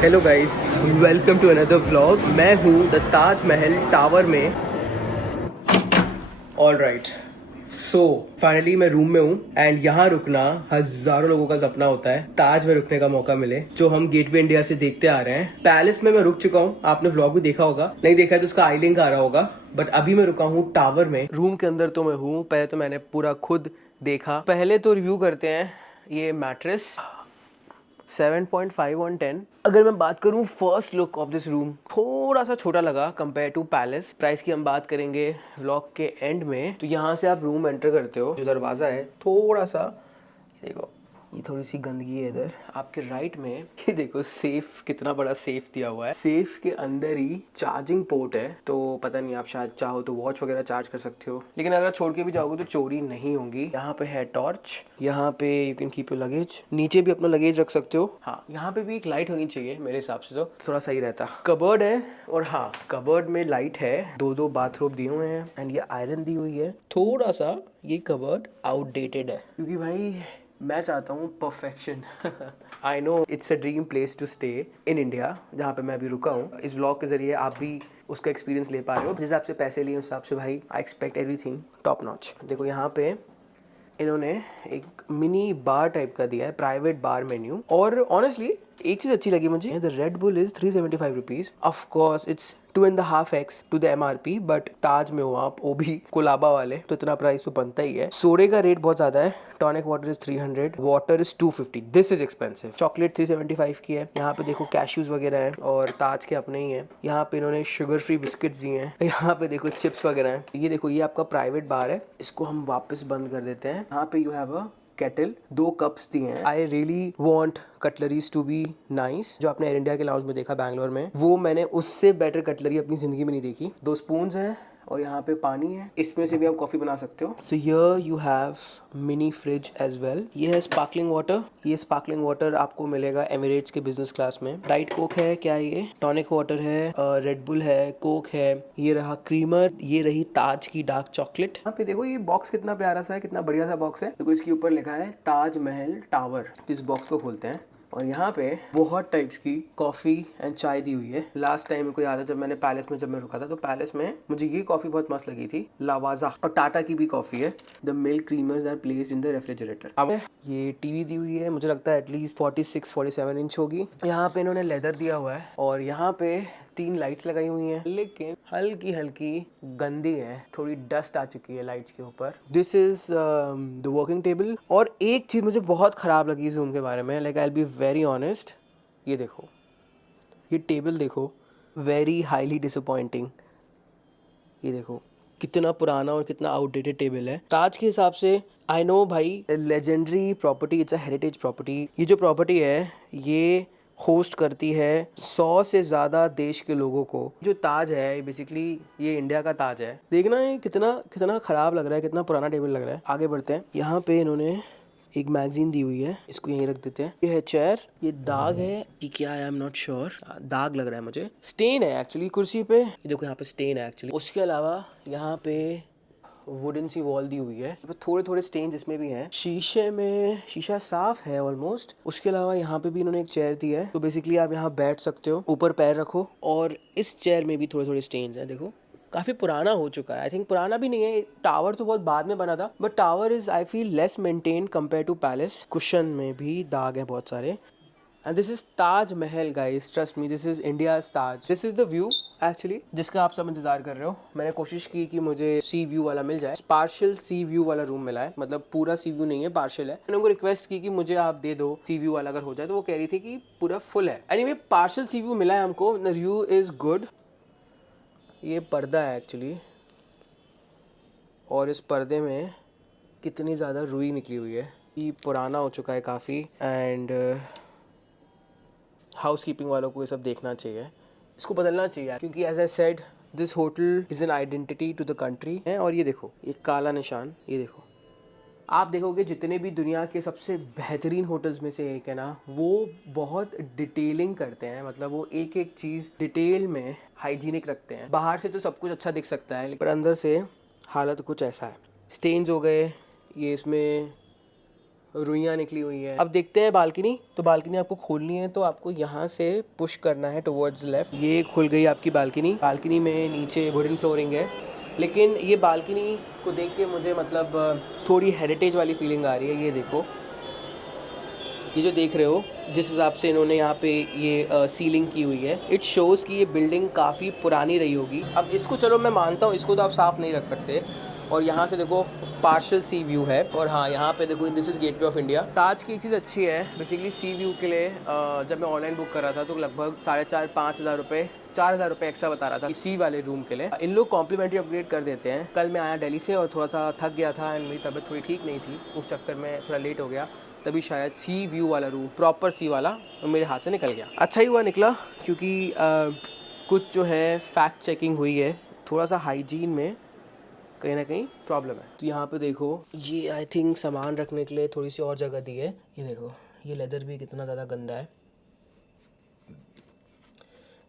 Hello guys, welcome to another vlog. मैं हूँ the Taj Mahal tower में। ऑल राइट, सो फाइनली मैं रूम में हूँ एंड यहाँ रुकना हजारों लोगों का सपना होता है, ताज में रुकने का मौका मिले, जो हम गेटवे इंडिया से देखते आ रहे हैं। पैलेस में मैं रुक चुका हूँ, आपने व्लॉग भी देखा होगा, नहीं देखा है तो उसका आई लिंक आ रहा होगा। बट अभी मैं रुका हूँ टावर में। रूम के अंदर तो मैं हूँ, पहले तो मैंने पूरा खुद देखा। पहले तो रिव्यू करते हैं ये मैट्रेस 7.5 on 10। अगर मैं बात करूं first look of this room, थोड़ा सा छोटा लगा कंपेयर टू पैलेस। प्राइस की हम बात करेंगे व्लॉग के एंड में। तो यहाँ से आप रूम एंटर करते हो, जो दरवाज़ा है थोड़ा सा, देखो ये थोड़ी सी गंदगी है इधर। आपके राइट में ये देखो सेफ, कितना बड़ा सेफ दिया हुआ है। सेफ के अंदर ही चार्जिंग पोर्ट है, तो पता नहीं आप शायद चाहो तो वॉच वगैरह चार्ज कर सकते हो, लेकिन अगर छोड़ के भी जाओगे तो चोरी नहीं होगी। यहाँ पे है टॉर्च, यहाँ पे you can keep your luggage, नीचे भी अपना लगेज रख सकते हो। हाँ, यहाँ पे भी एक लाइट होनी चाहिए मेरे हिसाब से, तो थोड़ा सही रहता। कबर्ड है, और हाँ कबर्ड में लाइट है, दो बाथरूम दिए हुए हैं एंड ये आयरन दी हुई है। थोड़ा सा ये कबर्ड आउटडेटेड है, क्योंकि भाई मैं चाहता हूँ perfection. I know it's a dream place to stay in India, जहाँ पे मैं अभी रुका हूँ। इस व्लॉग के जरिए आप भी उसका एक्सपीरियंस ले पा रहे हो। जिस हिसाब से पैसे लिए उस हिसाब से भाई I expect everything top notch. देखो यहाँ पे इन्होंने एक मिनी बार टाइप का दिया है, प्राइवेट बार मेन्यू। और ऑनेस्टली एक चीज़ अच्छी लगी मुझे, the Red Bull is 375 rupees. Of course it's 2.5x to the MRP, but Taj में हो आप, वो भी कोलाबा वाले, तो इतना प्राइस तो बनता ही है। सोडे का रेट बहुत ज़्यादा है, tonic water is 300, water is 250। This is expensive. Chocolate 375 की है। यहाँ पे देखो कैश्यूज वगैरह हैं, और ताज के अपने ही हैं। यहाँ पे इन्होंने शुगर फ्री बिस्किट्स दिए हैं। यहाँ पे देखो चिप्स वगैरह हैं। ये देखो ये आपका प्राइवेट बार है, इसको हम वापस बंद कर देते हैं। यहाँ पे you have a kettle, 2 cups दिए हैं। I really want cutleries to be nice. जो आपने एयर इंडिया के लाउंज में देखा बैंगलोर में, वो मैंने उससे बेटर कटलरी अपनी जिंदगी में नहीं देखी। 2 स्पून्स हैं, और यहाँ पे पानी है, इसमें से भी आप कॉफी बना सकते हो। So here you have mini fridge as well. ये है स्पार्कलिंग वाटर, ये स्पार्कलिंग वाटर आपको मिलेगा एमिरेट्स के बिजनेस क्लास में। डाइट कोक है, क्या ये टॉनिक वाटर है, रेड बुल है, कोक है, ये रहा क्रीमर, ये रही ताज की डार्क चॉकलेट। यहाँ पे देखो ये बॉक्स कितना प्यारा सा है, कितना बढ़िया सा बॉक्स है। देखो इसके ऊपर लिखा है ताजमहल टावर। इस बॉक्स को खोलते हैं, और यहाँ पे बहुत टाइप्स की कॉफ़ी एंड चाय दी हुई है। लास्ट टाइम मेरे को याद है जब मैंने पैलेस में रुका था, तो पैलेस में मुझे ये कॉफ़ी बहुत मस्त लगी थी, लावाजा। और टाटा की भी कॉफ़ी है। The milk creamers are placed in the refrigerator. अब ये टीवी दी हुई है, मुझे लगता है एटलीस्ट 46-47 इंच होगी। यहाँ पे इन्होंने लेदर दिया हुआ है, और यहाँ पे 3 लाइट्स लगाई हुई हैं, लेकिन हल्की हल्की गंदी है, थोड़ी डस्ट आ चुकी है लाइट्स के ऊपर। This is the working table. और एक चीज़ मुझे बहुत ख़राब लगी इस रूम के बारे में, like I will be very honest, ये देखो ये टेबल देखो, वेरी हाईली डिसअपॉइंटिंग। ये देखो कितना पुराना और कितना आउटडेटेड टेबल है। ताज के हिसाब से आई नो भाई, legendary property, it's a heritage property. ये जो प्रॉपर्टी है ये होस्ट करती है 100 से ज़्यादा देश के लोगों को। जो ताज है बेसिकली ये इंडिया का ताज है। देखना है कितना कितना ख़राब लग रहा है, कितना पुराना टेबल लग रहा है। आगे बढ़ते हैं। यहाँ पे इन्होंने एक मैगजीन दी हुई है, इसको यहीं रख देते हैं। ये है चेयर, ये दाग है कि क्या है, आई एम नॉट श्योर, दाग लग रहा है मुझे। स्टेन है एक्चुअली कुर्सी पे, ये देखो यहाँ पे स्टेन है एक्चुअली। उसके अलावा यहाँ पे वुडन सी वॉल दी हुई है, थोड़े थोड़े स्टेन्स इसमें भी हैं। शीशे में, शीशा साफ है ऑलमोस्ट। उसके अलावा यहाँ पे भी इन्होंने एक चेयर दी है, तो बेसिकली आप यहाँ बैठ सकते हो, ऊपर पैर रखो। और इस चेयर में भी थोड़े थोड़े स्टेन्स हैं, देखो काफ़ी पुराना हो चुका है। आई थिंक पुराना भी नहीं है, टावर तो बहुत बाद में बना था, but tower is I feel less maintain compare to palace. Cushion में भी दाग हैं बहुत सारे। And this is Taj Mahal guys, trust me, this is India's Taj. This is the view actually जिसका आप सब इंतजार कर रहे हो। मैंने कोशिश की कि मुझे सी व्यू वाला मिल जाए। पार्शियल सी व्यू वाला रूम मिला है, मतलब पूरा सी व्यू नहीं है, पार्शियल है। मैंने उनको रिक्वेस्ट की कि मुझे आप दे दो सी व्यू वाला अगर हो जाए, तो वो कह रही थी कि पूरा फुल है। एनीवे पार्शियल सी व्यू मिला है हमको, द व्यू इज गुड। ये पर्दा है एक्चुअली, और इस पर्दे में कितनी ज़्यादा रुई निकली हुई है। ये पुराना हो चुका है काफ़ी, एंड हाउस कीपिंग वालों को ये सब देखना चाहिए, इसको बदलना चाहिए, क्योंकि as I said this hotel is an identity to the country है। और ये देखो ये काला निशान, ये देखो आप देखोगे जितने भी दुनिया के सबसे बेहतरीन होटल्स में से एक है ना, वो बहुत डिटेलिंग करते हैं, मतलब वो एक एक चीज़ डिटेल में हाइजीनिक रखते हैं। बाहर से तो सब कुछ अच्छा दिख सकता है, पर अंदर से हालत कुछ ऐसा है। स्टेन्स हो गए, ये इसमें रुइयाँ निकली हुई हैं। अब देखते हैं बालकनी। तो बालकनी आपको खोलनी है तो आपको यहाँ से पुश करना है टुवर्ड्स लेफ्ट। ये खुल गई आपकी बालकनी। बालकनी में नीचे वुडन फ्लोरिंग है, लेकिन ये बालकनी को देख के मुझे मतलब थोड़ी हेरिटेज वाली फीलिंग आ रही है। ये देखो, ये जो देख रहे हो जिस हिसाब से इन्होंने यहाँ पे ये सीलिंग की हुई है, इट शोज़ कि ये बिल्डिंग काफ़ी पुरानी रही होगी। अब इसको चलो मैं मानता हूँ, इसको तो आप साफ़ नहीं रख सकते। और यहाँ से देखो पार्शियल सी व्यू है। और हाँ, यहाँ पे देखो this is Gateway of India. Taj की एक चीज़ अच्छी है बेसिकली सी व्यू के लिए, जब मैं ऑनलाइन बुक कर रहा था तो लगभग 4,500-5,000 रुपये, 4,000 रुपये एक्स्ट्रा बता रहा था सी वाले रूम के लिए। इन लोग कॉम्प्लीमेंट्री अपग्रेड कर देते हैं। कल मैं आया दिल्ली से और थोड़ा सा थक गया था एंड मेरी तबीयत थोड़ी ठीक नहीं थी, उस चक्कर में थोड़ा लेट हो गया, तभी शायद सी व्यू वाला रूम, प्रॉपर सी वाला, मेरे हाथ से निकल गया। अच्छा ही हुआ निकला, क्योंकि कुछ जो है फैक्ट चेकिंग हुई है, थोड़ा सा हाइजीन में कहीं ना कहीं प्रॉब्लम है। तो यहाँ पे देखो, ये आई थिंक सामान रखने के लिए थोड़ी सी और जगह दी है। ये देखो, ये लेदर भी कितना ज़्यादा गंदा है।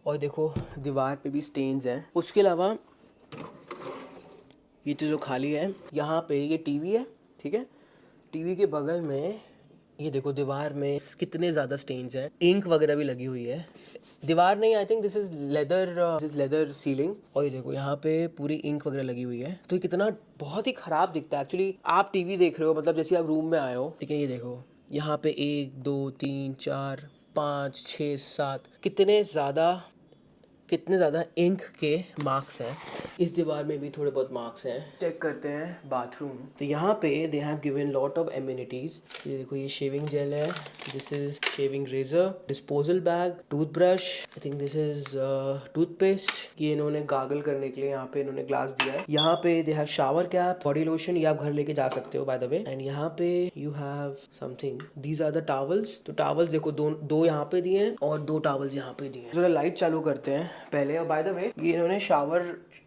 और देखो दीवार पे भी स्टेन्स हैं। उसके अलावा ये जो खाली है, यहाँ पे ये टीवी है, ठीक है। टीवी के बगल में ये देखो दीवार में कितने ज़्यादा स्टेन्स हैं। इंक वगैरह भी लगी हुई है। दीवार नहीं, आई think this is leather ceiling. और ये देखो यहाँ पे पूरी इंक वगैरह लगी हुई है। तो ये कितना बहुत ही ख़राब दिखता है एक्चुअली। आप टीवी देख रहे हो, मतलब जैसे आप रूम में आए हो, ठीक है। ये देखो यहाँ पे 1 2 3 4 5 6 7 कितने ज़्यादा इंक के मार्क्स हैं। इस दीवार में भी थोड़े बहुत मार्क्स हैं। चेक करते हैं बाथरूम। तो यहाँ पे they have given lot of amenities. ये देखो, ये शेविंग जेल है, this is shaving razor, disposal bag, toothbrush, I think this is toothpaste. ये इन्होंने गागल करने के लिए यहाँ पे इन्होंने ग्लास दिया है। यहाँ पे they have shower cap, body lotion, ये आप घर लेके जा सकते हो बाय द वे। एंड यहाँ पे you have something, these are the towels. तो टॉवल्स देखो, दो यहाँ पे दिए हैं और 2 टॉवल्स यहाँ पे दिए हैं। जरा लाइट चालू करते हैं पहले। और बाय द वे, ये इन्होंने shower,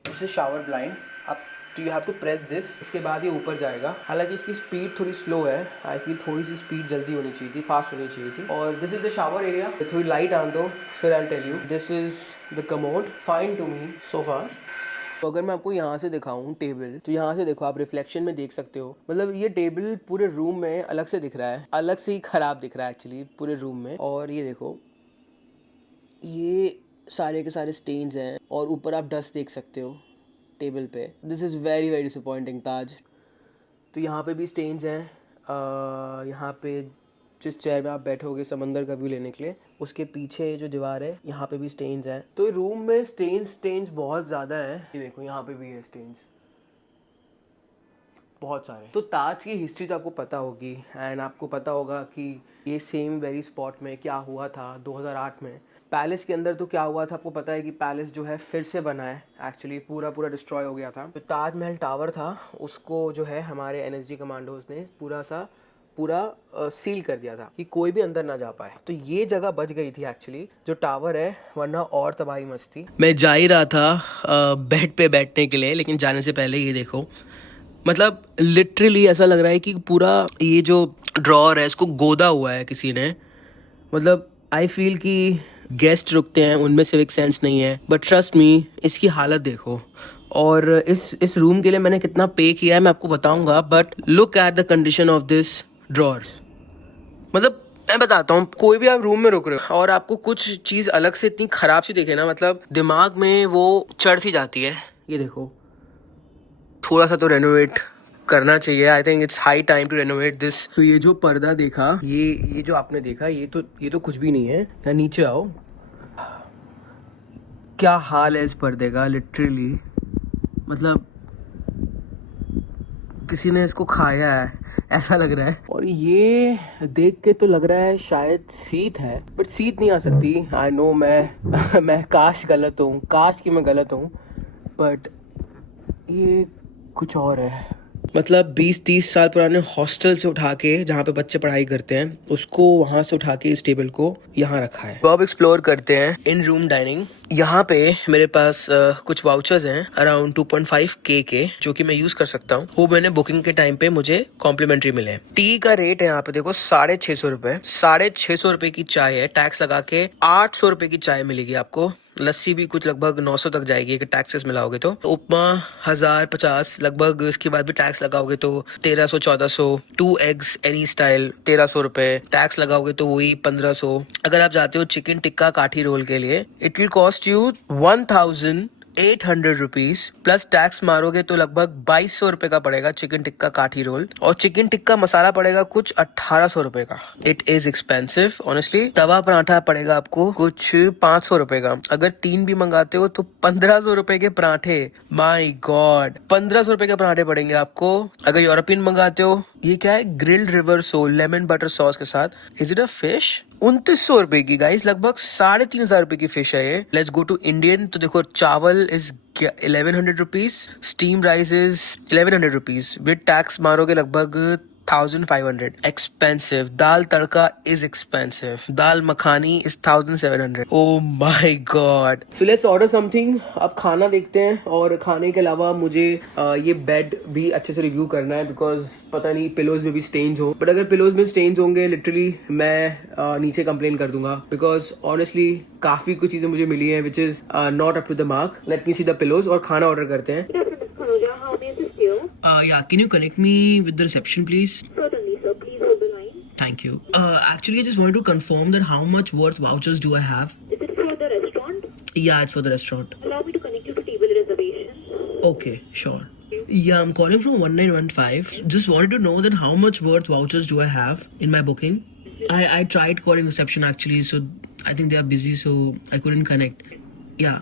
this is shower blind. अब तो you have to press this, इसके बाद ये ऊपर जाएगा। हालांकि इसकी स्पीड थोड़ी स्लो है, आई फील थोड़ी सी स्पीड जल्दी होनी चाहिए थी, फास्ट होनी चाहिए थी। और this is the shower area. थोड़ी लाइट आन दो, फिर I tell you. This is the commode, fine to me so far. तो अगर मैं आपको यहाँ से दिखाऊं टेबल, तो यहाँ से देखो आप रिफ्लेक्शन में देख सकते हो, मतलब ये टेबल पूरे रूम में अलग से दिख रहा है, अलग से ही खराब दिख रहा है एक्चुअली पूरे रूम में। और ये देखो, ये सारे के सारे स्टेन्स हैं और ऊपर आप डस्ट देख सकते हो टेबल पे। This is very very disappointing Taj. तो यहाँ पे भी स्टेन्स हैं। यहाँ पे जिस चेयर में आप बैठोगे समंदर का व्यू लेने के लिए, उसके पीछे जो दीवार है, यहाँ पे भी स्टेन्स हैं। तो रूम में स्टेन्स बहुत ज़्यादा हैं। ये देखो यहाँ पे भी है स्टेन्स बहुत सारे। तो ताज की हिस्ट्री तो आपको पता होगी एंड आपको पता होगा कि ये सेम वेरी स्पॉट में क्या हुआ था 2008 में। पैलेस के अंदर तो क्या हुआ था आपको पता है कि पैलेस जो है फिर से बना है, एक्चुअली पूरा डिस्ट्रॉय हो गया था। तो ताजमहल टावर था, उसको जो है हमारे एनएसजी कमांडोज ने पूरा सील कर दिया था कि कोई भी अंदर ना जा पाए। तो ये जगह बच गई थी एक्चुअली, जो टावर है, वरना और तबाही मच थी। मैं जा ही रहा था बेड पे बैठने के लिए, लेकिन जाने से पहले ये देखो, मतलब लिटरली ऐसा लग रहा है कि पूरा ये जो ड्रॉअर है इसको गोदा हुआ है किसी ने। मतलब आई फील कि गेस्ट रुकते हैं उनमें सिविक सेंस नहीं है, बट ट्रस्ट मी, इसकी हालत देखो। और इस रूम के लिए मैंने कितना पे किया है मैं आपको बताऊंगा, but look at the condition of this drawers. मतलब मैं बताता हूँ, कोई भी आप रूम में रुक रहे हो और आपको कुछ चीज़ अलग से इतनी ख़राब सी दिखे ना, मतलब दिमाग में वो चढ़ सी जाती है। ये देखो, थोड़ा सा तो रेनोवेट करना चाहिए। I think it's high time to renovate this. तो ये जो पर्दा देखा, ये जो आपने देखा, ये तो कुछ भी नहीं है। यहाँ नीचे आओ, क्या हाल है इस पर्दे का, लिटरली मतलब किसी ने इसको खाया है ऐसा लग रहा है। और ये देख के तो लग रहा है शायद सीट है, बट सीट नहीं आ सकती। आई नो, मैं काश गलत हूँ, काश कि मैं गलत हूँ, बट ये कुछ और है। मतलब 20-30 साल पुराने हॉस्टल से उठा के, जहाँ पे बच्चे पढ़ाई करते हैं, उसको वहाँ से उठा के इस टेबल को यहाँ रखा है। तो अब एक्सप्लोर करते हैं इन रूम डाइनिंग। यहाँ पे मेरे पास कुछ वाउचर्स हैं अराउंड 2.5K के, जो कि मैं यूज कर सकता हूँ। वो मैंने बुकिंग के टाइम पे मुझे कॉम्प्लीमेंट्री मिले हैं। टी का रेट है यहाँ पे देखो 650 रुपए। 650 रुपए की चाय है, टैक्स लगा के 800 रुपए की चाय मिलेगी आपको लस्सी भी कुछ लगभग 900 तक जाएगी कि टैक्सेस मिलाओगे तो उपमा 1050 लगभग, इसके बाद भी टैक्स लगाओगे तो 1300-1400। 2 एग्स एनी स्टाइल 1300 रुपए, टैक्स लगाओगे तो वही 1500। अगर आप जाते हो चिकन टिक्का काठी रोल के लिए, it will cost you 1800 rupees, plus tax मारोगे तो लगभग 2200 रुपए का पड़ेगा चिकन टिक्का काठी रोल, और चिकन टिक्का मसाला पड़ेगा कुछ 1800 रुपए का। It is expensive honestly. Tawa paratha पड़ेगा आपको कुछ 500 रुपए का। अगर 3 भी मंगाते हो तो 1500 रुपए के पराठे। माई गॉड, 1500 रुपए के पराठे पड़ेंगे आपको। अगर यूरोपियन मंगाते हो, ये क्या है, grilled river sole lemon butter sauce के साथ। Is it a fish? 2900 रुपए की गाइस, लगभग 3500 रुपए की फिश है ये। Let's go to Indian. तो देखो, chawal is 1100 rupees, steam rice is 1100 rupees, with tax मारोगे लगभग 1500। Expensive. Dal tadka is expensive. Dal makhani is 1700। Oh my god. So let's order something. अब खाना देखते हैं, और खाने के अलावा मुझे ये बेड भी अच्छे से रिव्यू करना है, बिकॉज पता नहीं पिलोज में भी स्टेन्स हो। बट अगर पिलोज में स्टेन्स होंगे, लिटरली मैं नीचे कंप्लेन कर दूंगा, बिकॉज ऑनेस्टली काफी कुछ चीजें मुझे मिली है which is not up to the mark. Let me see the pillows, और खाना ऑर्डर करते हैं। Yeah, can you connect me with the reception, please? Certainly, sir. Please hold the line. Thank you. Actually, I just wanted to confirm that how much worth vouchers do I have? Is it for the restaurant? Yeah, it's for the restaurant. Allow me to connect you to table reservation. Okay, sure. Yeah, I'm calling from 1915. Just wanted to know that how much worth vouchers do I have in my booking? I tried calling reception actually, so I think they are busy, so I couldn't connect.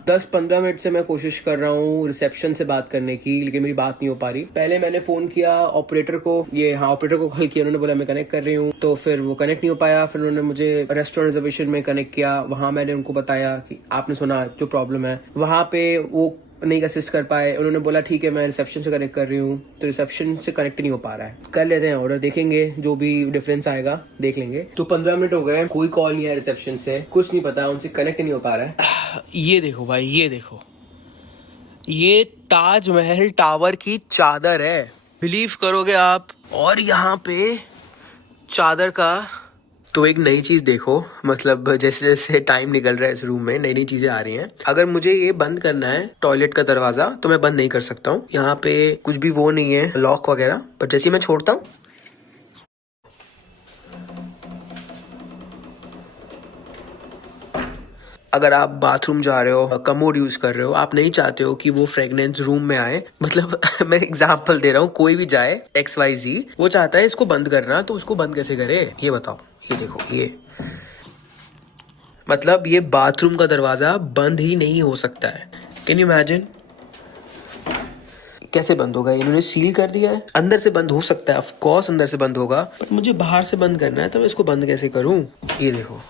10-15 minute से मैं कोशिश कर रहा हूँ reception से बात करने की, लेकिन मेरी बात नहीं हो पा रही। पहले मैंने फोन किया ऑपरेटर को, ऑपरेटर को कॉल किया, उन्होंने बोला मैं कनेक्ट कर रही हूँ, तो फिर वो कनेक्ट नहीं हो पाया। फिर उन्होंने मुझे रेस्टोरेंट रिजर्वेशन में कनेक्ट किया, वहां मैंने उनको बताया कि आपने सुना जो प्रॉब्लम है, वहां पे वो नहीं असिस्ट कर पाए। उन्होंने बोला ठीक है मैं रिसेप्शन से कनेक्ट कर रही हूँ, तो रिसेप्शन से कनेक्ट नहीं हो पा रहा है। कर लेते हैं ऑर्डर, देखेंगे जो भी डिफरेंस आएगा देख लेंगे। तो 15 मिनट हो गए, कोई कॉल नहीं है रिसेप्शन से, कुछ नहीं पता, उनसे कनेक्ट नहीं हो पा रहा है। ये देखो भाई, ये देखो, ये ताजमहल टावर की चादर है, बिलीव करोगे आप? और यहाँ पे चादर का तो एक नई चीज देखो, मतलब जैसे जैसे टाइम निकल रहा है इस रूम में नई नई चीजें आ रही हैं। अगर मुझे ये बंद करना है टॉयलेट का दरवाजा, तो मैं बंद नहीं कर सकता हूँ। यहाँ पे कुछ भी वो नहीं है लॉक वगैरह, पर जैसे मैं छोड़ता हूँ, अगर आप बाथरूम जा रहे हो, कमोड यूज कर रहे हो, आप नहीं चाहते हो कि वो फ्रेगनेंस रूम में आए, मतलब मैं एग्जांपल दे रहा हूँ, कोई भी जाए XYZ, वो चाहता है इसको बंद करना, तो उसको बंद कैसे करे ये बताओ। ये देखो, ये मतलब ये बाथरूम का दरवाजा बंद ही नहीं हो सकता है। Can you imagine? कैसे बंद होगा? इन्होंने सील कर दिया है। अंदर से बंद हो सकता है, ऑफ कोर्स अंदर से बंद होगा, बट मुझे बाहर से बंद करना है, तो मैं इसको बंद कैसे करूं? ये देखो,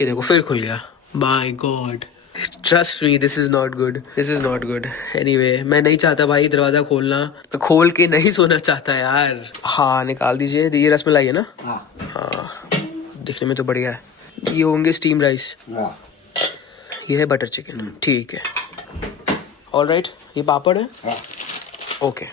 ये देखो, फिर खुल गया। My God, trust me, this is not good, this is not good. Anyway, मैं नहीं चाहता भाई दरवाजा खोलना, तो खोल के नहीं सोना चाहता यार। हाँ, निकाल दीजिए। ये रसमलाई है ना? हाँ, दिखने में तो बढ़िया है। ये होंगे स्टीम राइस, ये है बटर चिकन, ठीक है। ऑलराइट, ये पापड़ है, ओके,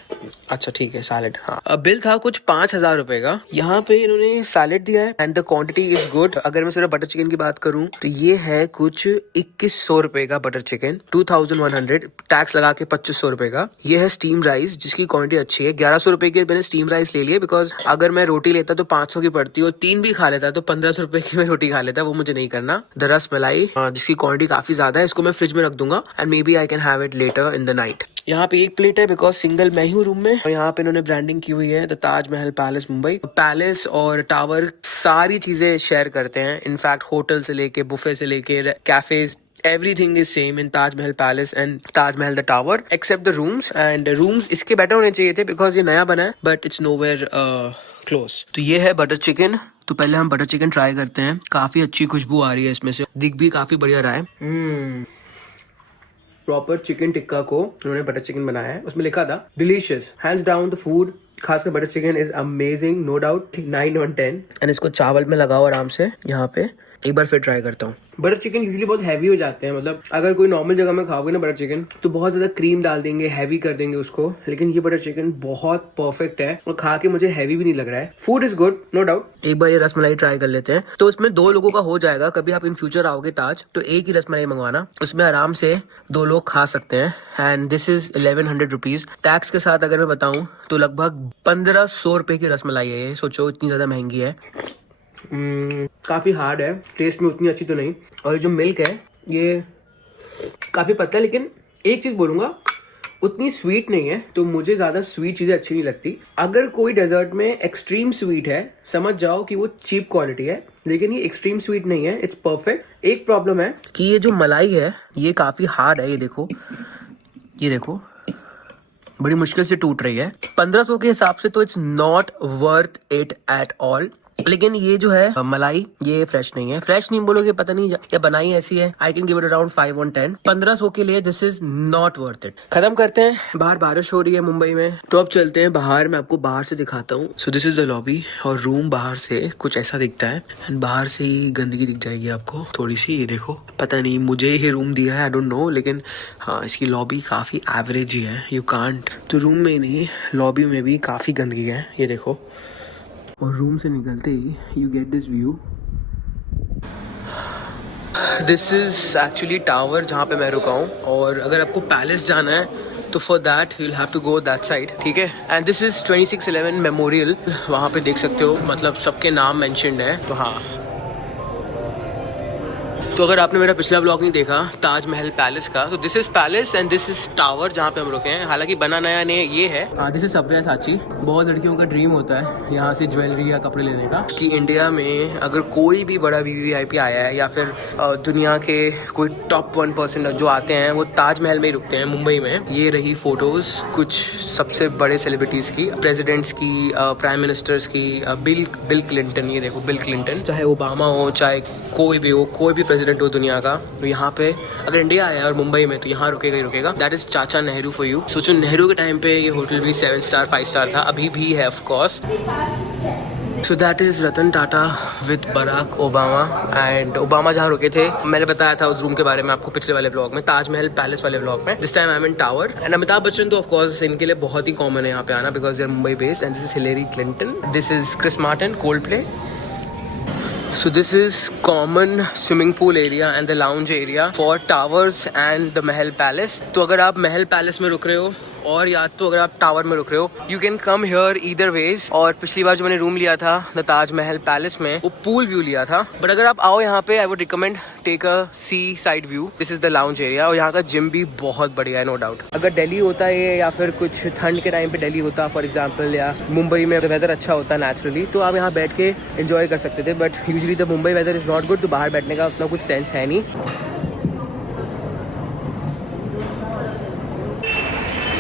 अच्छा ठीक है। सैलेड, हाँ। बिल था कुछ 5000 रुपए का। यहाँ पे इन्होंने सैलेड दिया है and the quantity is good. अगर मैं सिर्फ बटर चिकन की बात करूँ, तो ये है कुछ 2100 रुपए का बटर चिकन, 2100, टैक्स लगा के 2500 रुपए का। ये है स्टीम राइस, जिसकी क्वांटिटी अच्छी है। 1100 रुपए की मैंने स्टीम राइस ले लिया, बिकॉज अगर मैं रोटी लेता तो 500 की पड़ती, और 3 भी खा लेता तो 1500 रुपए की मैं रोटी खा लेता, वो मुझे नहीं करना। द रस मलाई, जिसकी क्वांटिटी काफी ज्यादा है, इसको मैं फ्रिज में रख दूंगा and maybe I can have it later in the night. यहाँ पे एक प्लेट है, बिकॉज सिंगल मैं ही हूँ रूम में, और यहाँ पे इन्होंने ब्रांडिंग की हुई है the Taj Mahal palace Mumbai. Palace और टावर सारी चीजें शेयर करते हैं, इनफैक्ट होटल से लेके बुफे से लेके cafes, everything is same in Taj Mahal Palace and Taj Mahal the Tower except the rooms, and rooms इसके better होने चाहिए थे because ये नया बना है, but it's nowhere close। तो ये है बटर चिकन। तो पहले हम बटर चिकन ट्राई करते हैं। काफी अच्छी खुशबू आ रही है इसमें से, दिख भी काफी बढ़िया रहा है। प्रॉपर चिकन टिक्का को उन्होंने बटर चिकन बनाया है, उसमें लिखा था delicious, hands down the food, खासकर butter chicken is amazing, no doubt 9 on 10। And इसको चावल में लगाओ आराम से यहाँ पे, एक बार फिर ट्राई करता हूँ। बटर चिकन यूजुअली बहुत हैवी हो जाते हैं, मतलब अगर कोई नॉर्मल जगह में खाओगे ना बटर चिकन तो बहुत ज्यादा क्रीम डाल देंगे, हैवी कर देंगे उसको, लेकिन ये बटर चिकन बहुत परफेक्ट है और खा के मुझे हैवी भी नहीं लग रहा है। Food is good no doubt. एक बार ये रसमलाई ट्राई कर लेते हैं। तो इसमें 2 लोगों का हो जाएगा। कभी आप इन फ्यूचर आओगे ताज तो एक ही रसमलाई मंगवाना, उसमें आराम से 2 लोग खा सकते हैं। And this is 1100 rupees. Tax के साथ अगर मैं बताऊं तो लगभग 1500 रुपए की रसमलाई है ये। सोचो इतनी ज्यादा महंगी है। काफी हार्ड है, टेस्ट में उतनी अच्छी तो नहीं। और जो मिल्क है ये काफी पतला है, लेकिन एक चीज बोलूंगा उतनी स्वीट नहीं है, तो मुझे ज्यादा स्वीट चीजें अच्छी नहीं लगती। अगर कोई डेजर्ट में एक्सट्रीम स्वीट है समझ जाओ कि वो चीप क्वालिटी है, लेकिन ये एक्सट्रीम स्वीट नहीं है, इट्स परफेक्ट। एक प्रॉब्लम है कि ये जो मलाई है ये काफी हार्ड है। ये देखो बड़ी मुश्किल से टूट रही है। 1500 के हिसाब से तो it's not worth it at all. लेकिन ये जो है मलाई ये फ्रेश नहीं है। फ्रेश नहीं बोलोगे पता नहीं या बनाई ऐसी है। I can give it around 5 on 10। 1500 के लिए this is not worth it. खत्म करते हैं। बाहर बारिश हो रही है मुंबई में, तो अब चलते हैं बाहर। मैं आपको बाहर से दिखाता हूँ। So this is the lobby और रूम बाहर से कुछ ऐसा दिखता है। एंड बाहर से ही गंदगी दिख जाएगी आपको थोड़ी सी। ये देखो, पता नहीं मुझे ये रूम दिया है, आई डोंट नो, लेकिन हाँ इसकी लॉबी काफी एवरेज ही है। यू कांट, तो रूम में नहीं लॉबी में भी काफी गंदगी है। ये देखो, और रूम से निकलते ही you get this view. This is actually tower जहाँ पे मैं रुका हूँ। और अगर आपको पैलेस जाना है तो for that you will have to go that side, ठीक है। And this is 2611 memorial. वहाँ पे देख सकते हो, मतलब सबके नाम मेंशन्ड है। तो हाँ, तो अगर आपने मेरा पिछला ब्लॉग नहीं देखा ताजमहल पैलेस का, तो this is palace and this is tower जहाँ पे हम रुके हैं। हालांकि बना नया नहीं ये है। This is Sabyasachi. बहुत लड़कियों का ड्रीम होता है यहाँ से ज्वेलरी या कपड़े लेने का, कि इंडिया में अगर कोई भी बड़ा वीवीआईपी आया है या फिर दुनिया के कोई टॉप 1% जो आते हैं वो ताजमहल में ही रुकते हैं, मुंबई में। ये रही फोटोज कुछ सबसे बड़े सेलिब्रिटीज की, प्रेसिडेंट्स की, प्राइम मिनिस्टर्स की। बिल क्लिंटन, ये देखो बिल क्लिंटन, चाहे ओबामा हो चाहे कोई भी हो, कोई भी प्रेसिडेंट हो दुनिया का, तो यहाँ पे अगर इंडिया आया और मुंबई में तो यहाँ रुकेगा ही रुकेगा। दैट इज चाचा नेहरू फॉर यू। सोचो नेहरू के टाइम पे ये होटल भी 7 स्टार 5 स्टार था, अभी भी है of course. So that is Ratan Tata with Barack Obama. And Obama जहाँ रुके थे मैंने बताया था उस रूम के बारे में आपको पिछले वाले ब्लॉग में, ताजमहल पैलेस वाले ब्लॉग में। This time I M in tower. And Amitabh Bachchan तो ऑफ कोर्स इनके लिए बहुत ही कॉमन है यहाँ पे आना, because they are Mumbai based. And this is Hillary Clinton, this is Chris Martin, Coldplay. So this is common swimming pool area and the lounge area for towers and the Mahal Palace. तो अगर आप महल palace में रुक रहे हो और या तो अगर आप टावर में रुक रहे हो, you can come here either ways. और पिछली बार जो मैंने रूम लिया था द ताजमहल पैलेस में, वो पूल व्यू लिया था। बट अगर आप आओ यहाँ पे, I would recommend take a sea side view. This is the lounge area और यहाँ का जिम भी बहुत बढ़िया है, नो डाउट। अगर दिल्ली होता है या फिर कुछ ठंड के टाइम पे दिल्ली होता फॉर एग्जाम्पल, या मुंबई में वेदर अच्छा होता नेचुरली, तो आप यहाँ बैठ के एंजॉय कर सकते थे। But usually the Mumbai weather is not good, तो बाहर बैठने का उतना कुछ सेंस है नहीं।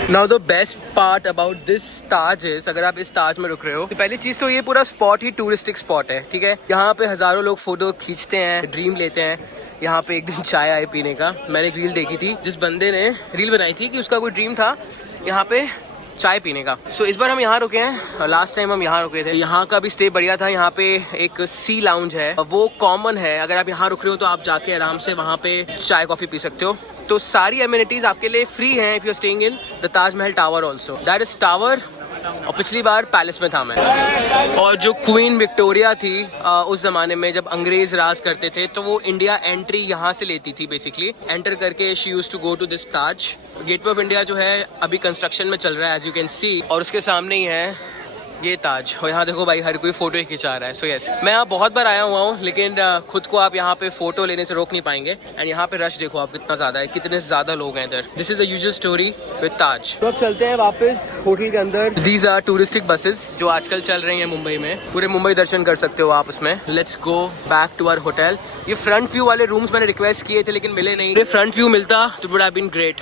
Now the best part about this Taj is, अगर आप इस ताज में रुक रहे हो तो पहली चीज तो ये पूरा स्पॉट ही टूरिस्टिक स्पॉट है, ठीक है। यहाँ पे हजारों लोग फोटो खींचते हैं, ड्रीम लेते हैं। यहाँ पे एक दिन चाय आए पीने का, मैंने एक रील देखी थी जिस बंदे ने रील बनाई थी कि उसका कोई ड्रीम था यहाँ पे चाय पीने का। सो इस बार हम यहाँ रुके हैं, लास्ट टाइम हम यहाँ रुके थे। यहाँ का भी स्टे बढ़िया था। यहाँ पे एक सी लाउंज है, वो कॉमन है। अगर आप यहाँ रुक रहे हो तो आप जाके आराम से वहाँ पे चाय कॉफी पी सकते हो। तो सारी एमिनिटीज आपके लिए फ्री हैं if you are staying in the Taj Mahal tower also. That is tower. और पिछली बार पैलेस में था मैं। और जो क्वीन विक्टोरिया थी उस जमाने में जब अंग्रेज राज करते थे, तो वो इंडिया एंट्री यहाँ से लेती थी। बेसिकली एंटर करके she used to go to this Taj. Gateway of India जो है अभी कंस्ट्रक्शन में चल रहा है, एज यू कैन सी। और उसके सामने ही है ये ताज। और यहाँ देखो भाई, हर कोई फोटो ही खिंचा रहा है। सो यस, मैं यहाँ बहुत बार आया हुआ हूँ, लेकिन खुद को आप यहाँ पे फोटो लेने से रोक नहीं पाएंगे। एंड यहाँ पे रश देखो आप कितना ज्यादा है, कितने ज्यादा लोग हैं इधर। This is the usual story with Taj. तो अब चलते हैं वापस होटल के अंदर। दीज आर टूरिस्टिक बसेस जो आजकल चल रही हैं मुंबई में। पूरे मुंबई दर्शन कर सकते हो आप उसमें। Let's go back to our hotel. ये फ्रंट व्यू वाले रूम्स मैंने रिक्वेस्ट किए थे लेकिन मिले नहीं। फ्रंट व्यू मिलता तो would have been great.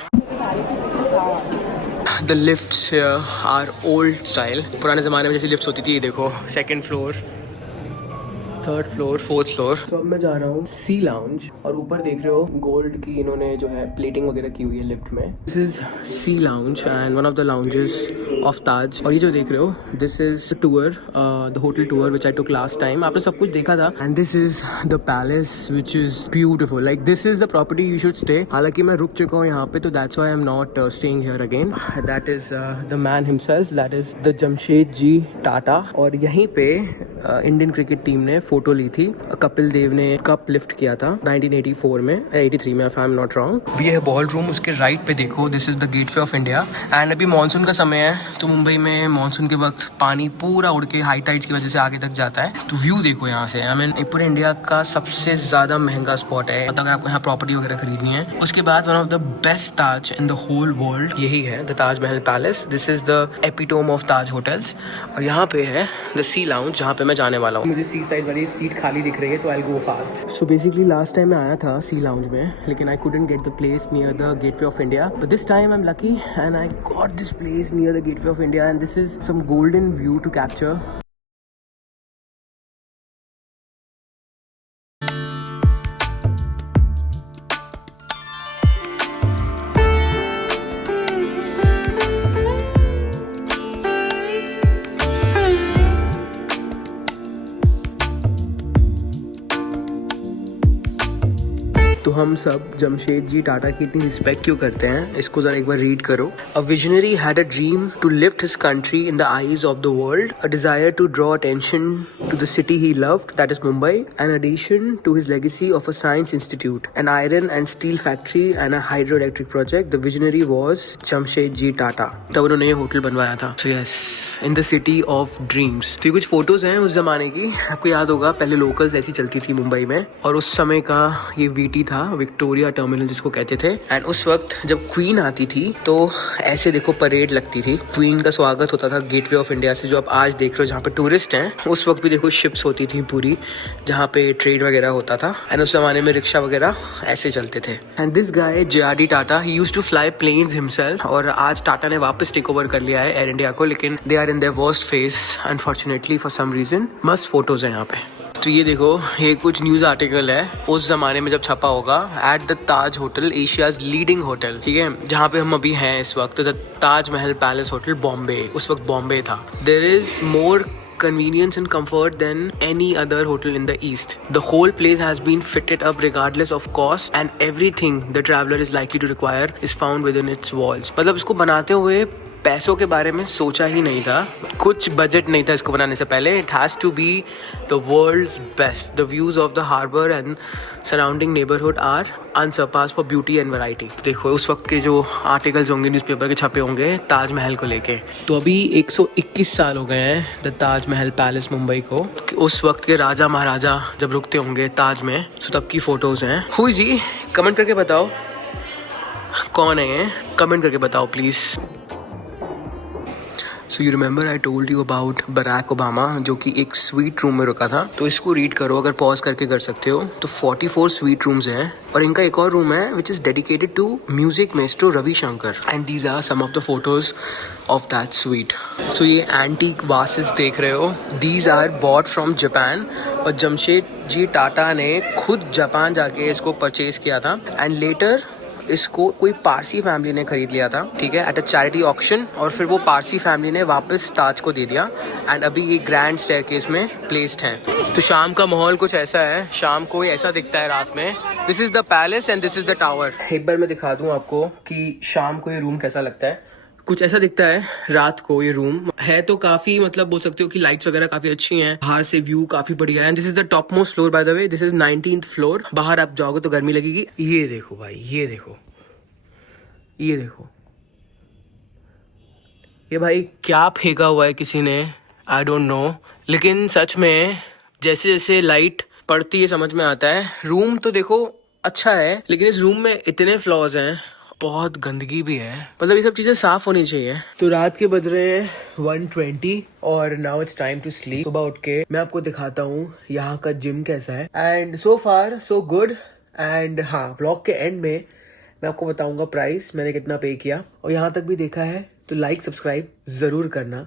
The lifts here are old style, पुराने ज़माने में जैसी लिफ्ट्स होती थी। देखो second floor, 3rd floor 4th floor. तो अब मैं जा रहा हूँ सी लाउंज, और ऊपर देख रहे हो गोल्ड की इन्होंने जो है प्लेटिंग वगैरह की हुई है लिफ्ट में। This is sea lounge and one of the lounges of Taj. और ये जो देख रहे हो this is tour, the hotel tour which I took last time. आपने सब कुछ देखा था। And this is the palace which is beautiful, like this is the property you should stay. हालांकि मैं रुक चुका हूँ यहाँ पे, तो that's why I am not staying here again. That is the man himself, that is the Jamshed ji Tata. और यहीं पे इंडियन क्रिकेट टीम ने फोटो ली थी। कपिल देव ने कप लिफ्ट किया था 1984 में, 83 में, if I am not wrong. ये है बॉल रूम, उसके राइट पे देखो this is the Gateway of India. And अभी मानसून का समय है, तो मुंबई में मानसून के वक्त पानी पूरा उड़ के हाई टाइड्स की वजह से आगे तक जाता है। तो व्यू देखो यहाँ से। आई मीन पूरे इंडिया का सबसे ज्यादा महंगा स्पॉट है, मतलब अगर आपको यहाँ प्रॉपर्टी वगैरह खरीदनी है। उसके बाद one of the best Taj in the whole world यही है, the Taj Mahal palace. This is the epitome of Taj hotels. और यहाँ पे है द सी लाउंज, जहाँ पे मैं जाने वाला हूँ। मुझे सी साइड वाली सीट खाली दिख रही है, तो I will go fast. So basically last time मैं आया था सी लाउंज में, लेकिन I couldn't get the place near the Gateway of India, but this time I am lucky and I got this place near the Gateway of India. And this is some golden view to capture. तो हम सब जमशेद जी टाटा की इतनी respect क्यों करते हैं, इसको जरा एक बार रीड करो। A visionary had a dream to lift his country in the eyes of the world, a desire to draw attention to the city he loved, that is Mumbai, an addition to his legacy of a science institute, an iron and steel factory and a hydro electric project. The visionary was Jamshed ji Tata. तब उन्होंने ये hotel बनवाया था। So yes, in the city of dreams. तो ये कुछ photos हैं उस जमाने की। आपको याद होगा पहले लोकल्स ऐसी चलती थी मुंबई में, और उस समय का ये वीटी था, विक्टोरिया टर्मिनल जिसको कहते थे। एंड उस वक्त जब क्वीन आती थी तो ऐसे देखो परेड लगती थी, क्वीन का स्वागत होता था गेटवे ऑफ इंडिया से, जो आप आज देख रहे हो जहाँ पे टूरिस्ट हैं। उस वक्त भी देखो शिप्स होती थी पूरी, जहाँ पे ट्रेड वगैरह होता था। एंड उस जमाने में रिक्शा वगैरह ऐसे चलते थे। And this guy JRD. Tata, he used to fly planes himself. और आज टाटा ने वापस टेक ओवर कर लिया है एयर इंडिया को, लेकिन they are in their worst phase unfortunately for some reason. मस्त फोटोज है यहाँ पे। तो ये देखो, ये कुछ न्यूज़ आर्टिकल है उस जमाने में जब छपा होगा। At the Taj hotel, Asia's leading hotel, ठीक है, जहाँ पे हम अभी हैं इस वक्त, the Taj Mahal palace hotel Bombay, उस वक्त बॉम्बे था। There is more convenience and comfort than any other hotel in the east. The whole place has been fitted up regardless of cost, and everything the traveler is likely to require is found within its walls. मतलब इसको बनाते हुए पैसों के बारे में सोचा ही नहीं था, कुछ बजट नहीं था इसको बनाने से पहले। It has to be the world's best. The views of the harbour and surrounding neighbourhood are unsurpassed for beauty and variety. देखो उस वक्त के जो आर्टिकल्स होंगे न्यूज़पेपर के छपे होंगे ताजमहल को लेके। तो अभी 121 साल हो गए हैं द ताजमहल पैलेस मुंबई को। उस वक्त के राजा महाराजा जब रुकते होंगे ताज में, तो तब की फोटोज हैं। हुई जी, कमेंट करके बताओ कौन है ये, कमेंट करके बताओ please. So you remember I told you about Barack Obama, जो कि एक स्वीट रूम में रुका था। तो इसको रीड करो, अगर पॉज करके कर सकते हो तो। 44 स्वीट रूम्स हैं, और इनका एक और रूम है which is dedicated to music maestro Ravi Shankar. And these are some of the photos of that suite. सो ये एंटीक वासेस देख रहे हो, these are bought from Japan. और जमशेद जी टाटा ने खुद जापान जाके इसको परचेज किया था। एंड लेटर इसको कोई पारसी फैमिली ने खरीद लिया था, ठीक है, एट अ चैरिटी ऑक्शन। और फिर वो पारसी फैमिली ने वापस ताज को दे दिया। एंड अभी ये ग्रैंड स्टेयरकेस में प्लेस्ड हैं। तो शाम का माहौल कुछ ऐसा है, शाम को ऐसा दिखता है रात में। This is the palace and this is the tower. एक बार मैं दिखा दूं आपको कि शाम को ये रूम कैसा लगता है। कुछ ऐसा दिखता है रात को। ये रूम है तो काफी, मतलब बोल सकते हो कि लाइट्स वगैरह काफी अच्छी हैं, बाहर से व्यू काफी बढ़िया है। This is the top most floor by the way, this is 19th floor. बाहर आप जाओगे तो गर्मी लगेगी। ये देखो भाई, ये देखो, ये देखो, ये भाई क्या फेंका हुआ है किसी ने, आई डोंट नो। लेकिन सच में जैसे जैसे लाइट पड़ती है समझ में आता है। रूम तो देखो अच्छा है, लेकिन इस रूम में इतने फ्लॉज हैं, बहुत गंदगी भी है। मतलब ये सब चीजें साफ होनी चाहिए। तो रात के बज रहे हैं 1:20 और now it's time to sleep. सुबह उठ के मैं आपको दिखाता हूँ यहाँ का जिम कैसा है। And so far so good. And हाँ, व्लॉग के एंड में मैं आपको बताऊंगा प्राइस मैंने कितना पे किया। और यहाँ तक भी देखा है तो लाइक सब्सक्राइब जरूर करना।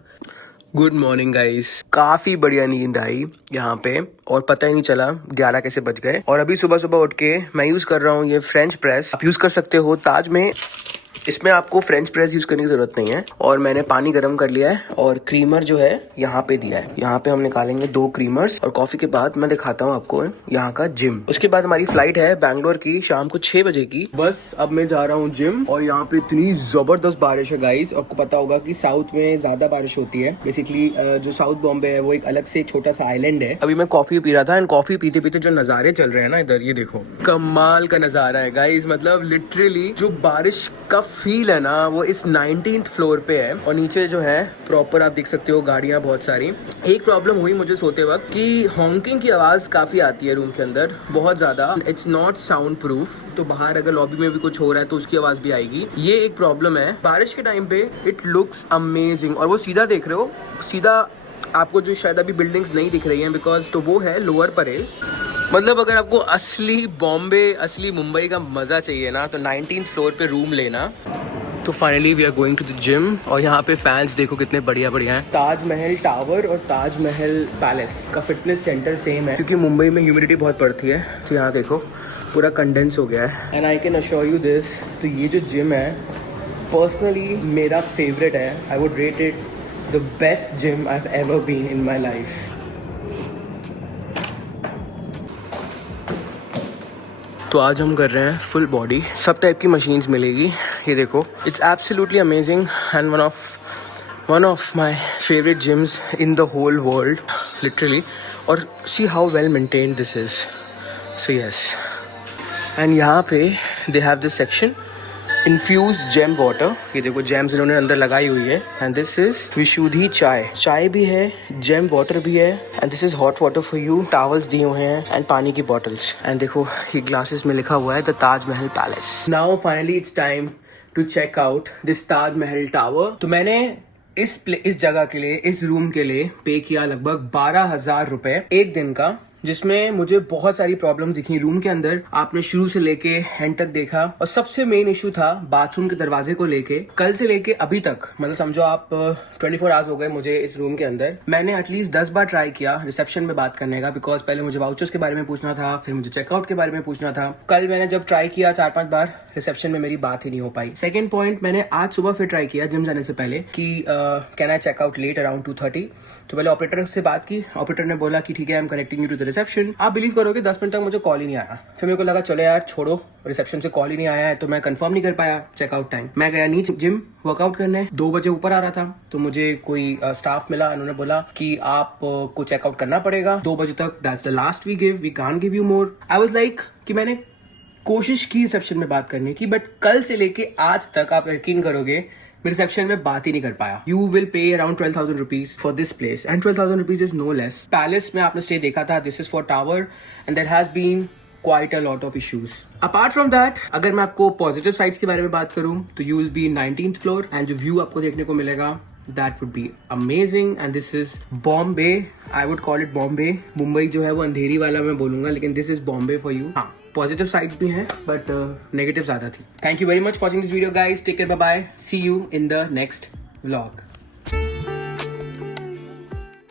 Good morning guys. काफी बढ़िया नींद आई यहाँ पे और पता ही नहीं चला 11 कैसे बज गए। और अभी सुबह सुबह उठ के मैं यूज कर रहा हूँ ये फ्रेंच प्रेस। आप यूज कर सकते हो ताज में। इसमें आपको फ्रेंच प्रेस यूज करने की जरूरत नहीं है। और मैंने पानी गर्म कर लिया है और क्रीमर जो है यहाँ पे दिया है। यहाँ पे हम निकालेंगे 2 क्रीमर्स और कॉफी के बाद मैं दिखाता हूँ आपको यहाँ का जिम। उसके बाद हमारी फ्लाइट है बैंगलोर की शाम को 6 बजे की। बस अब मैं जा रहा हूँ जिम। और यहाँ पे इतनी जबरदस्त बारिश है गाइस। आपको पता होगा कि साउथ में ज्यादा बारिश होती है। बेसिकली जो साउथ बॉम्बे है वो एक अलग से एक छोटा सा आइलैंड है। अभी मैं कॉफी पी रहा था एंड कॉफी पीते पीते जो नजारे चल रहे हैं ना इधर, ये देखो कमाल का नजारा है गाइस। मतलब लिटरली जो बारिश का फील है ना वो इस 19th फ्लोर पे है। और नीचे जो है प्रॉपर आप देख सकते हो गाड़ियां बहुत सारी। एक प्रॉब्लम हुई मुझे सोते वक्त कि हॉन्किंग की आवाज काफी आती है रूम के अंदर, बहुत ज्यादा। इट्स नॉट साउंड प्रूफ, तो बाहर अगर लॉबी में भी कुछ हो रहा है तो उसकी आवाज भी आएगी। ये एक प्रॉब्लम है। बारिश के टाइम पे इट लुक्स अमेजिंग। और वो सीधा देख रहे हो, सीधा आपको जो शायद अभी बिल्डिंग्स नहीं दिख रही हैं बिकॉज, तो वो है लोअर परेल। मतलब अगर आपको असली बॉम्बे, असली मुंबई का मजा चाहिए ना तो 19th फ्लोर पे रूम लेना। तो finally we are going to the gym. और यहाँ पे फैंस देखो कितने बढ़िया बढ़िया हैं। ताजमहल टावर और ताजमहल पैलेस का फिटनेस सेंटर सेम है क्योंकि मुंबई में ह्यूमिडिटी बहुत पड़ती है। तो यहाँ देखो पूरा कंडेंस हो गया है। And I can assure you this, तो ये जो जिम है पर्सनली मेरा फेवरेट है। I would rate it the best gym I have ever been in my life. तो आज हम कर रहे हैं फुल बॉडी। सब टाइप की मशीन्स मिलेगी। ये देखो it's absolutely amazing and one of my favourite gyms in the whole world literally. और see how well maintained this is. So yes, and यहाँ पे they have this section infuse gem water. ये देखो James इन्होंने अंदर लगाई हुई है। एंड दिस इज विशुद्धि चाय। चाय भी है, जेम वाटर भी है। And this is hot water for you. Towels दिए हुए हैं एंड पानी की बॉटल्स। एंड देखो ये ग्लासेस में लिखा हुआ है the Taj Mahal palace. Now finally it's time to check out this Taj Mahal tower. तो मैंने इस जगह के लिए, इस रूम के लिए पे किया लगभग 12,000 रुपए एक दिन का, जिसमें मुझे बहुत सारी प्रॉब्लम दिखी रूम के अंदर। आपने शुरू से लेके एंड तक देखा। और सबसे मेन इशू था बाथरूम के दरवाजे को लेके। कल से लेके अभी तक, मतलब समझो आप 24 आवर्स हो गए मुझे इस रूम के अंदर। मैंने एटलीस्ट 10 बार ट्राई किया रिसेप्शन में बात करने का, बिकॉज पहले मुझे वाउचर्स के बारे में पूछना था, फिर मुझे चेकआउट के बारे में पूछना था। कल मैंने जब ट्राई किया 4-5 बार, रिसेप्शन में मेरी बात ही नहीं हो पाई। सेकंड पॉइंट, मैंने आज सुबह फिर ट्राई किया जिम जाने से पहले कि can I check out late around 2:30। तो पहले ऑपरेटर से बात की। ऑपरेटर ने बोला कि ठीक है, I am connecting you to the reception. आप बिलीव करोगे 10 मिनट तक मुझे कॉल ही नहीं आया। फिर मेरे को लगा चलो यार छोड़ो, रिसेप्शन से कॉल ही नहीं आया है तो मैं कंफर्म नहीं कर पाया चेकआउट टाइम। मैं गया नीचे जिम वर्कआउट करने। 2 बजे ऊपर आ रहा था तो मुझे कोई स्टाफ मिला। उन्होंने बोला कि आप को चेकआउट करना पड़ेगा 2 बजे तक। That's the last we give, we can't give you more. I was like कि मैंने कोशिश की रिसेप्शन में बात करने की, बट कल से लेके आज तक आप यकीन करोगे मैं रिसेप्शन में बात ही नहीं कर पाया। You will pay around 12,000 rupees for this place and 12,000 rupees is no less. Palace में आपने स्टे देखा था, this is for tower and there has been quite a lot of issues. Apart from that, अगर मैं आपको positive sides के बारे में बात करूं तो you will be 19th floor and जो व्यू आपको देखने को मिलेगा that would be amazing. And this is Bombay, I would call it Bombay. Mumbai जो है वो अंधेरी वाला मैं बोलूंगा, लेकिन this is Bombay for you. हाँ, पॉजिटिव साइड्स भी हैं बट नेगेटिव ज्यादा थी। Thank you very much watching this video guys. Take care, bye bye, see you in the next vlog.